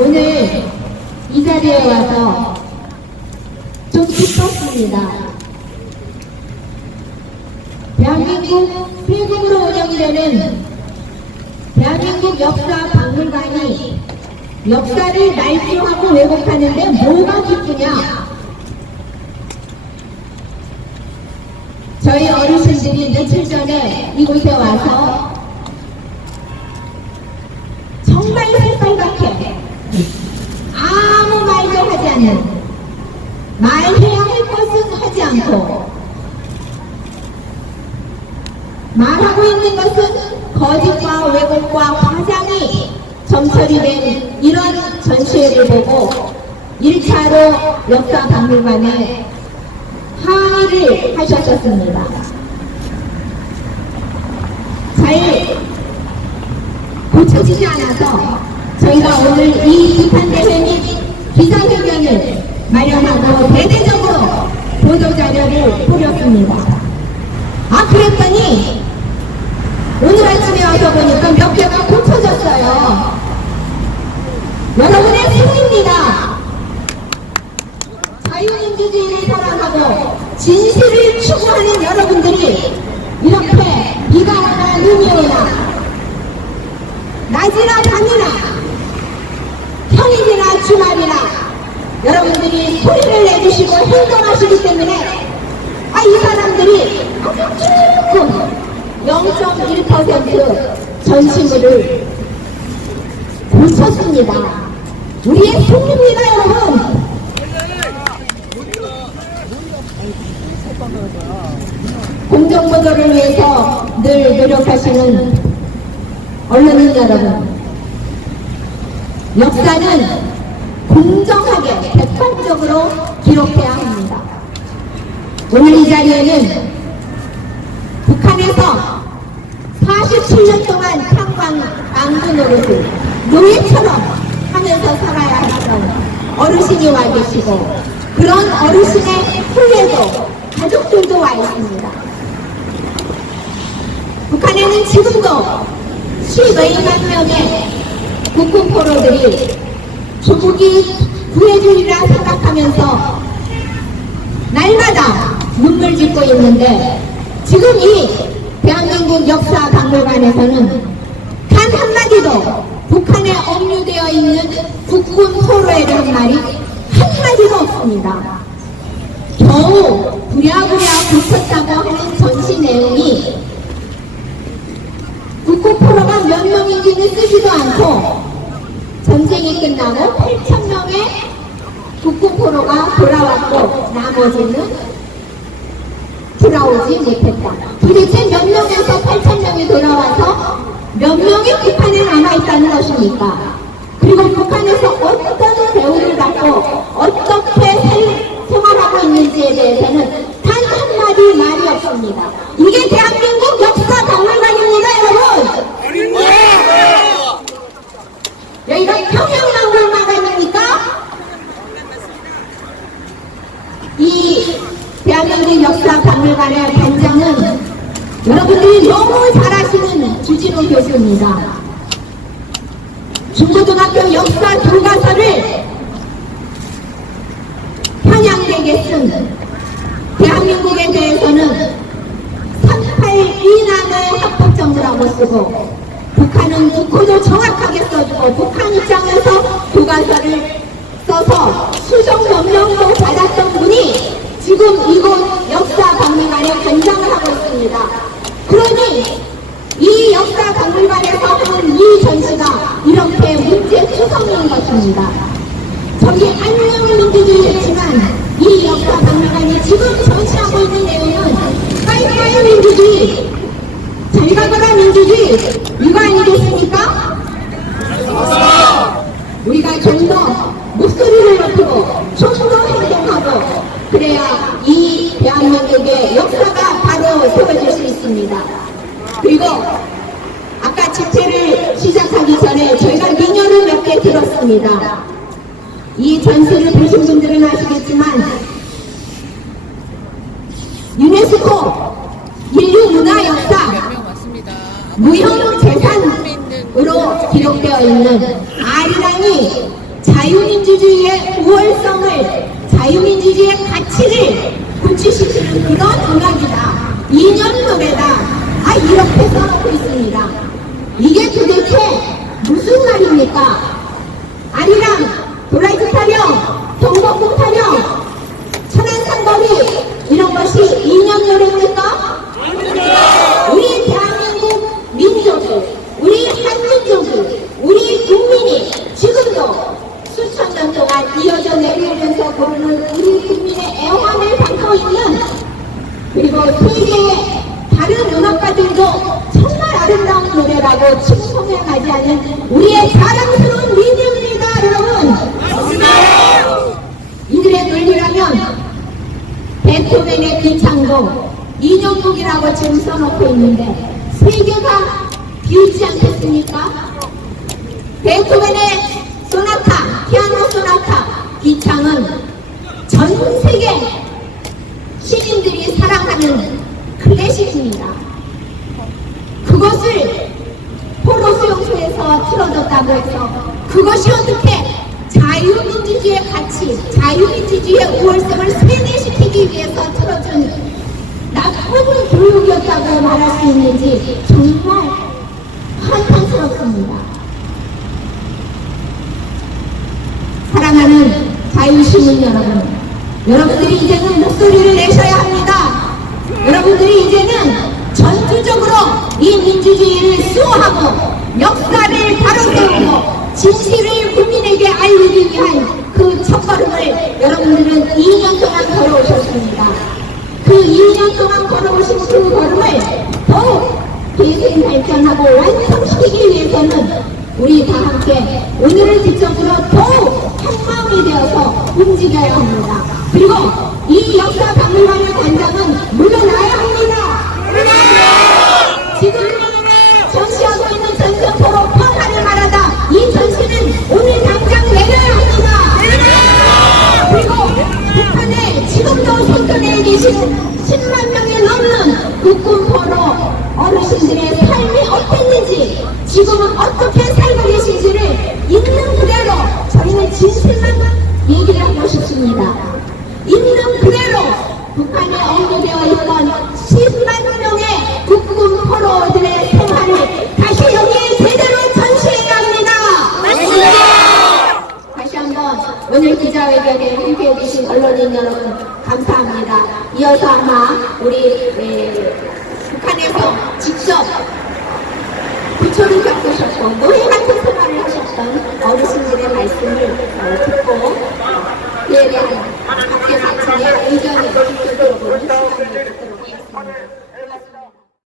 오늘 이 자리에 와서 좀 기뻤습니다. 대한민국 세금으로 운영되는 대한민국 역사 박물관이 역사를 말조하고 왜곡하는데 뭐가 기쁘냐? 저희 어르신들이 며칠 전에 이곳에 와서 정말 새빨갛게 아무 않는 말해야 할 것은 하지 않고 말하고 있는 것은 거짓과 왜곡과 과장이 점철이 된 이런 전시회를 보고 1차로 역사박물관에 항의를 하셨었습니다. 잘 고쳐지지 않아서 저희가 오늘 이 비판대회 및 기자회견을 마련하고 대대적으로 보도자료를 뿌렸습니다. 아 그랬더니 오늘 아침에 와서 보니까 몇 개가 고쳐졌어요. 여러분의 승리입니다. 자유민주주의를 사랑하고 진실을 추구하는 여러분들이 이렇게 비가 오나 눈이 오나 낮이나 밤이나 주말이나 여러분들이 소리를 내주시고 행동하시기 때문에 아 이 사람들이 조금 0.1% 전신물을 고쳤습니다. 우리의 승리입니다 여러분. 공정보도를 위해서 늘 노력하시는 언론인 여러분, 역사는 공정하게 객관적으로 기록해야 합니다. 오늘 이 자리에는 북한에서 47년 동안 평강 안구 노릇을 노예처럼 하면서 살아야 했던 어르신이 와 계시고 그런 어르신의 후예도 가족들도 와 있습니다. 북한에는 지금도 10여만 명의 국군 포로들이 조국이 구해주리라 생각하면서 날마다 눈물 짓고 있는데 지금 이 대한민국 역사 박물관에서는 단 한마디도 북한에 억류되어 있는 국군 포로에 대한 말이 한마디도 없습니다. 겨우 부랴부랴 고쳤다고 하는 전시 내용이 국군 포로가 몇 명인지는 쓰지도 않고 전쟁이 끝나고 8천 명의 국군 포로가 돌아왔고 나머지는 돌아오지 못했다. 도대체 몇 명에서 8천 명이 돌아와서 몇 명이 북한에 남아있다는 것입니까? 그리고 북한에서 어떤 대우를 받고 어떻게 살- 생활하고 있는지에 대해서는 단 한마디 말이 없습니다. 이게 대한민국 역사 박물관입니다, 여러분! 여기가 평양박물관입니까? 이 대한민국 역사 박물관의 관장은 여러분들이 너무 잘 아시는 주진호 교수입니다. 중고등학교 역사 교과서를 편향되게 쓴 대한민국에 대해서는 38이남을 합법정부라고 쓰고 북한은 국호도 정확하게 써주고 북한 입장에서 교과서를 써서 수정 명령도 받았던 분이 지금 이곳 역사 박물관에 관장을 하고 있습니다. 그러니 이 역사 박물관에서 하는 이 전시가 이렇게 것입니다. 저기 안녕 민주주의였지만 이 역사 박물관이 지금 전시하고 있는 내용은 빠이빠이 민주주의, 잘 가거라 민주주의 이거 아니겠습니까? 우리가 좀 더 목소리를 높이고 좀 더 행동하고 그래야 이 대한민국의 역사가 바로 세워질 수 있습니다. 그리고 아까 집회를 민요를 몇 개 들었습니다. 이 전시를 보신 분들은 아시겠지만 유네스코 인류 문화 역사 무형 재산으로 기록되어 있는 아리랑이 자유민주주의의 우월성을 자유민주주의의 가치를 구축시키는 그런 음악이다. 이념 노래다. 아 이렇게 써놓고 있습니다. 이게 도대체 무슨 말입니까? 아리랑, 도라이트 타령, 경복궁 타령, 천안산거리 이런 것이 이념 노래입니까? 우리 대한민국 민족이, 우리 한민족이, 우리 국민이 지금도 수천 년 동안 이어져 내려오면서 부르는 우리 국민의 애환을 담고 있는 그리고 세계의 다른 음악가들도 노래라고 칭송을 가지하는 우리의 자랑스러운 민요입니다, 여러분. 이들의 논리라면 베토벤의 기창도 인형곡이라고 지금 써놓고 있는데 세 개가 비웃지 않겠습니까? 베토벤의 소나타, 피아노 소나타, 기창은 전 세계 시민들이 사랑하는 클래식입니다. 그것을 포로 틀어줬다고 해서 그것이 어떻게 자유민주주의의 가치, 자유민주주의의 우월성을 세뇌시키기 위해서 틀어준 나쁜 교육이었다고 말할 수 있는지 정말 한탄스럽습니다. 사랑하는 자유시민 여러분, 여러분들이 이제는 목소리를 내셔야 합니다. 여러분들이 이제는 전투적으로 이 민주주의를 수호하고 역사를 바로 세우고 진실을 국민에게 알리기 위한 그 첫걸음을 여러분들은 2년 동안 걸어오셨습니다. 그 2년 동안 걸어오신 그 걸음을 더욱 계승 발전하고 완성시키기 위해서는 우리 다 함께 오늘을 기점으로 더욱 한마음이 되어서 움직여야 합니다. 그리고 이 역사 박물관의 관장은 물러나야 어르신들의 삶이 어땠는지 지금은 어떻게 살고 계신지를 있는 그대로 저희는 진실만 얘기를 하고 싶습니다. 있는 그대로 북한에 언급되어 있던 10만 명의 국군 포로들의 생활을 다시 여기에 제대로 전시해야 합니다. 다시 한번 오늘 기자회견에 함께해 주신 언론인 여러분 감사합니다. 이어서 아마 우리 에, 북한에서 직접 구초를 겪으셨고 노예 같은 생활을 하셨던 어르신들의 말씀을 어, 듣고 대한 각계 각층의 의견을